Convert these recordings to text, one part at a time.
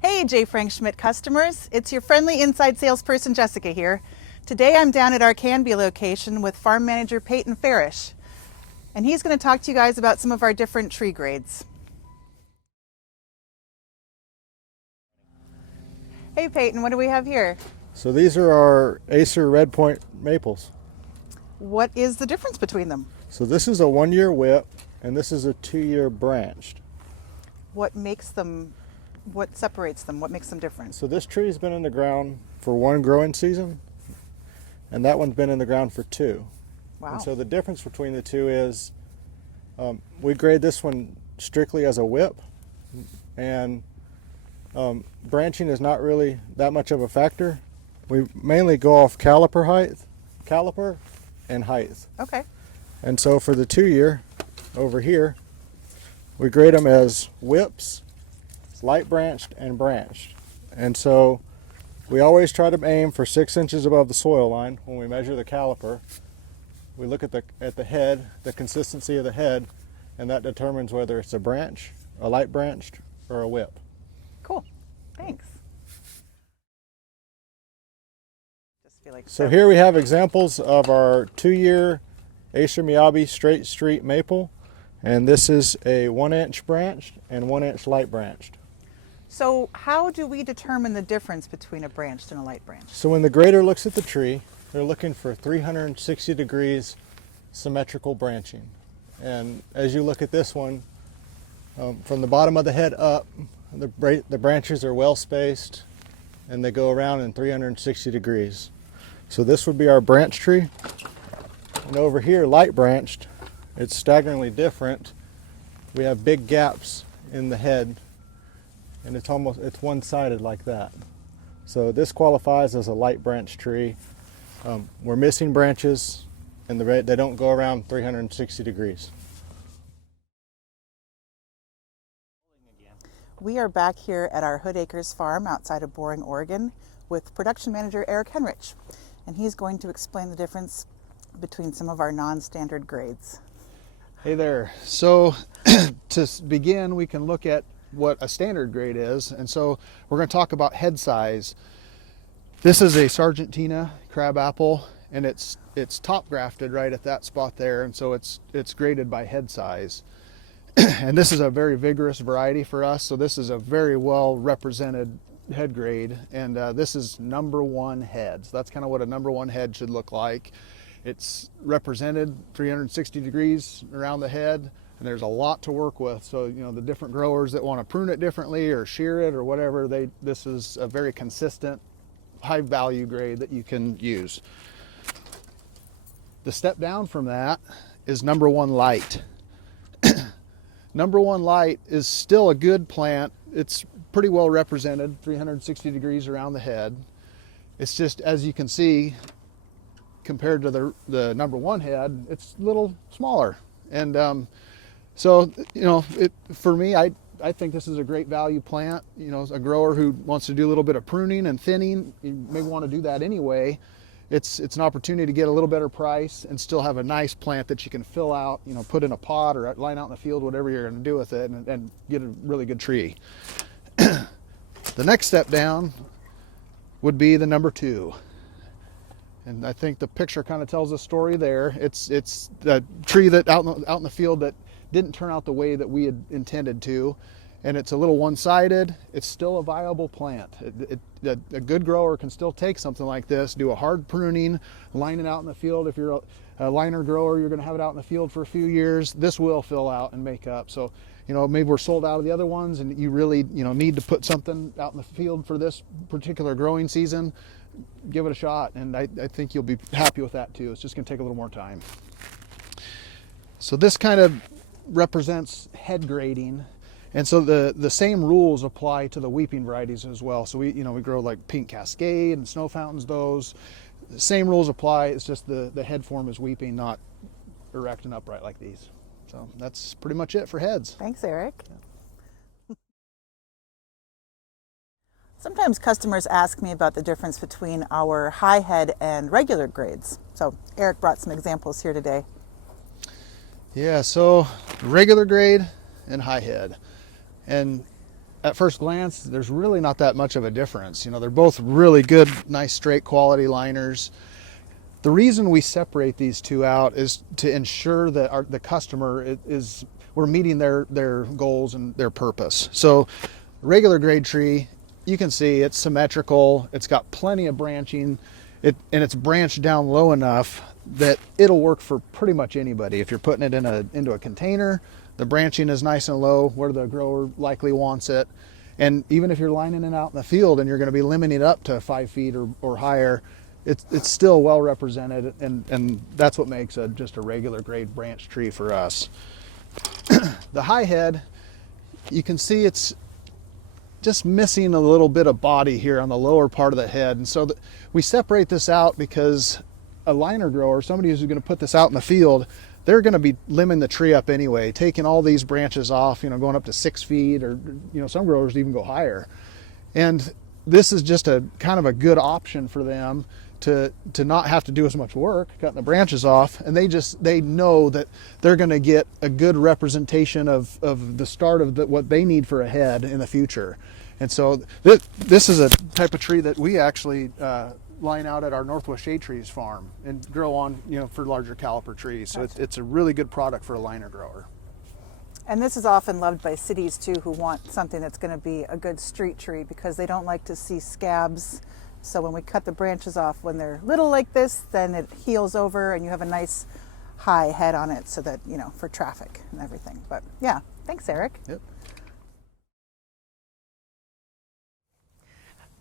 Hey J. Frank Schmidt customers, it's your friendly inside salesperson Jessica here. Today I'm down at our Canby location with farm manager Peyton Farish, and he's going to talk to you guys about some of our different tree grades. Hey Peyton, what do we have here? So these are our Acer Red Point maples. What is the difference between them? So this is a 1-year whip and this is a 2-year branched. What separates them? What makes them different? So this tree's been in the ground for 1 growing season and that one's been in the ground for 2. Wow. And so the difference between the two is we grade this one strictly as a whip, and branching is not really that much of a factor. We mainly go off caliper and height. Okay. And so for the 2-year over here, we grade them as whips, light branched, and branched. And so we always try to aim for 6 inches above the soil line when we measure the caliper. We look at the head, the consistency of the head, and that determines whether it's a branch, a light branched, or a whip. Cool. Thanks. So here we have examples of our 2-year Acer Miyabi straight street maple, and this is a 1-inch branched and 1-inch light branched. So how do we determine the difference between a branched and a light branch? So when the grader looks at the tree, they're looking for 360 degrees symmetrical branching. And as you look at this one, from the bottom of the head up, the branches are well spaced and they go around in 360 degrees. So this would be our branch tree. And over here, light branched, it's staggeringly different. We have big gaps in the head and it's one-sided like that. So this qualifies as a light branch tree. We're missing branches and they don't go around 360 degrees. We are back here at our Hood Acres farm outside of Boring, Oregon with production manager Eric Henrich, and he's going to explain the difference between some of our non-standard grades. Hey there. So to begin, we can look at what a standard grade is, and so we're going to talk about head size. This is a Sargentina crabapple, and it's top grafted right at that spot there, and so it's graded by head size. And this is a very vigorous variety for us, so this is a very well represented head grade, and this is number 1 heads. That's kind of what a number 1 head should look like. It's represented 360 degrees around the head, and there's a lot to work with. So, you know, the different growers that want to prune it differently or shear it or whatever, this is a very consistent, high value grade that you can use. The step down from that is number 1 light. Number 1 light is still a good plant. It's pretty well represented, 360 degrees around the head. It's just, as you can see, compared to the number 1 head, it's a little smaller. And so, you know, for me, I think this is a great value plant. You know, a grower who wants to do a little bit of pruning and thinning, you may want to do that anyway. It's an opportunity to get a little better price and still have a nice plant that you can fill out, you know, put in a pot or line out in the field, whatever you're going to do with it, and get a really good tree. The next step down would be the number 2. And I think the picture kind of tells the story there. It's a tree that out in the field that didn't turn out the way that we had intended to, and it's a little one-sided. It's still a viable plant. A good grower can still take something like this, do a hard pruning, line it out in the field. If you're a liner grower, you're going to have it out in the field for a few years. This will fill out and make up. So, you know, maybe we're sold out of the other ones and you really, you know, need to put something out in the field for this particular growing season. Give it a shot, and I think you'll be happy with that too. It's just going to take a little more time. So this kind of represents head grading, and so the same rules apply to the weeping varieties as well. So we grow like Pink Cascade and Snow Fountains. Those the same rules apply. It's just the head form is weeping, not erect and upright like these. So that's pretty much it for heads. Thanks, Eric. Yeah. Sometimes customers ask me about the difference between our high head and regular grades. So Eric brought some examples here today. Yeah, so regular grade and high head. And at first glance, there's really not that much of a difference. You know, they're both really good, nice, straight quality liners. The reason we separate these two out is to ensure that the customer we're meeting their goals and their purpose. So regular grade tree, you can see it's symmetrical, it's got plenty of branching, and it's branched down low enough that it'll work for pretty much anybody. If you're putting it into a container, the branching is nice and low where the grower likely wants it. And even if you're lining it out in the field and you're going to be limiting it up to 5 feet or higher, it's still well represented, and that's what makes just a regular grade branch tree for us. The high head, you can see it's just missing a little bit of body here on the lower part of the head, and so we separate this out because a liner grower, somebody who's going to put this out in the field, they're going to be limbing the tree up anyway, taking all these branches off, you know, going up to 6 feet, or you know, some growers even go higher. And this is just a kind of a good option for them to not have to do as much work cutting the branches off, and they know that they're going to get a good representation of the start of what they need for a head in the future. And so this is a type of tree that we actually line out at our Northwest Shade Trees farm and grow on, you know, for larger caliper trees. So it's a really good product for a liner grower. And this is often loved by cities too, who want something that's going to be a good street tree because they don't like to see scabs. So when we cut the branches off when they're little like this, then it heals over and you have a nice high head on it, so that, you know, for traffic and everything. But yeah, thanks, Eric. Yep.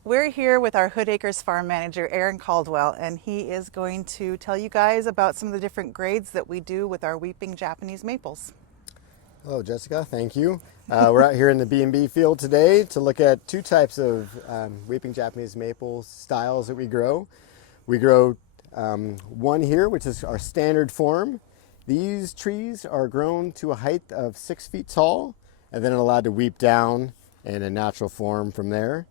We're here with our Hood Acres farm manager, Aaron Caldwell, and he is going to tell you guys about some of the different grades that we do with our weeping Japanese maples. Hello, Jessica. Thank you. We're out here in the B&B field today to look at two types of weeping Japanese maple styles that we grow. We grow one here, which is our standard form. These trees are grown to a height of 6 feet tall and then allowed to weep down in a natural form from there.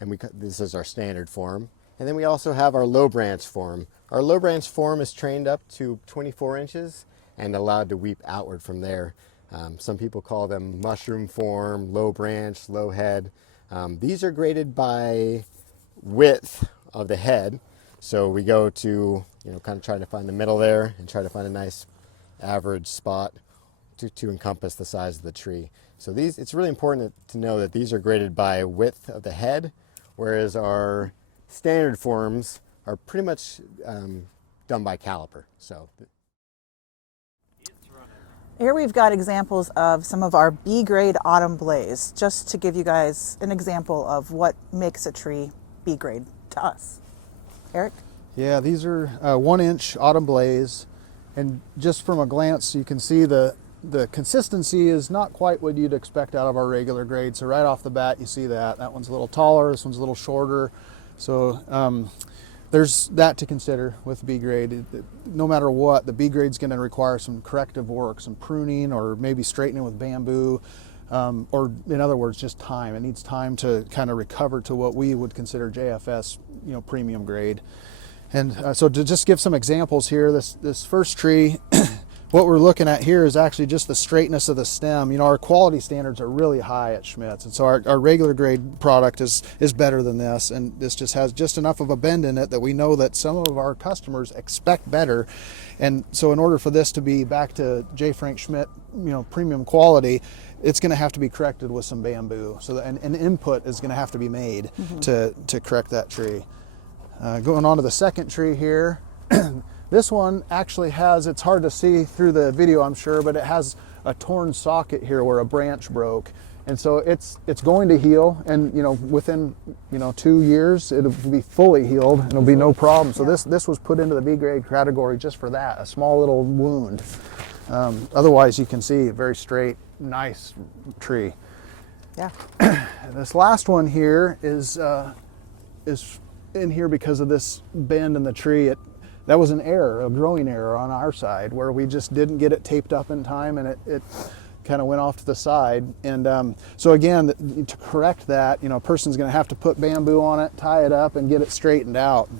And this is our standard form. And then we also have our low branch form. Our low branch form is trained up to 24 inches and allowed to weep outward from there. Some people call them mushroom form, low branch, low head. These are graded by width of the head. So we go to, you know, kind of trying to find the middle there and try to find a nice average spot to encompass the size of the tree. So it's really important to know that these are graded by width of the head, whereas our standard forms are pretty much done by caliper. So Here we've got examples of some of our B-grade autumn blaze, just to give you guys an example of what makes a tree B-grade to us. Eric? Yeah, these are 1 inch autumn blaze, and just from a glance you can see the consistency is not quite what you'd expect out of our regular grade. So right off the bat you see that one's a little taller, this one's a little shorter. So there's that to consider with B grade. No matter what, the B grade is going to require some corrective work, some pruning, or maybe straightening with bamboo, or in other words, just time. It needs time to kind of recover to what we would consider JFS, you know, premium grade. And so to just give some examples here, this first tree, what we're looking at here is actually just the straightness of the stem. You know, our quality standards are really high at Schmidt's, and so our regular grade product is better than this, and this just has just enough of a bend in it that we know that some of our customers expect better. And so in order for this to be back to J. Frank Schmidt, you know, premium quality, it's going to have to be corrected with some bamboo. So an input is going to have to be made to correct that tree. Going on to the second tree here. This one actually has, it's hard to see through the video I'm sure, but it has a torn socket here where a branch broke. And so it's going to heal, and you know, within 2 years it'll be fully healed and it'll be no problem. So this was put into the B grade category just for that, a small little wound. Otherwise you can see a very straight, nice tree. Yeah. This last one here is in here because of this bend in the tree. That was an error, a growing error on our side, where we just didn't get it taped up in time, and it kind of went off to the side. And so again, to correct that, you know, a person's going to have to put bamboo on it, tie it up, and get it straightened out.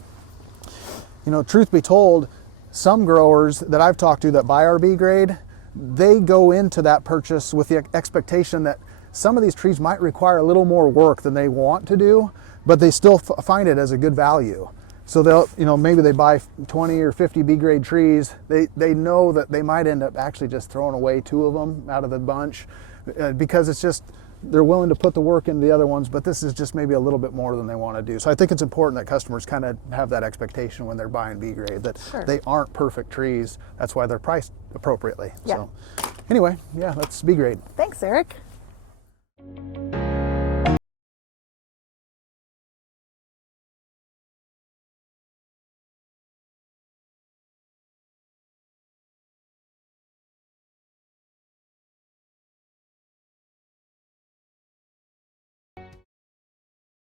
You know, truth be told, some growers that I've talked to that buy our B grade, they go into that purchase with the expectation that some of these trees might require a little more work than they want to do, but they still find it as a good value. So they'll, you know, maybe they buy 20 or 50 B grade trees. They know that they might end up actually just throwing away 2 of them out of the bunch because it's just, they're willing to put the work into the other ones, but this is just maybe a little bit more than they want to do. So I think it's important that customers kind of have that expectation when they're buying B grade, that Sure. they aren't perfect trees. That's why they're priced appropriately. Yeah. So anyway, yeah, that's B grade. Thanks, Eric.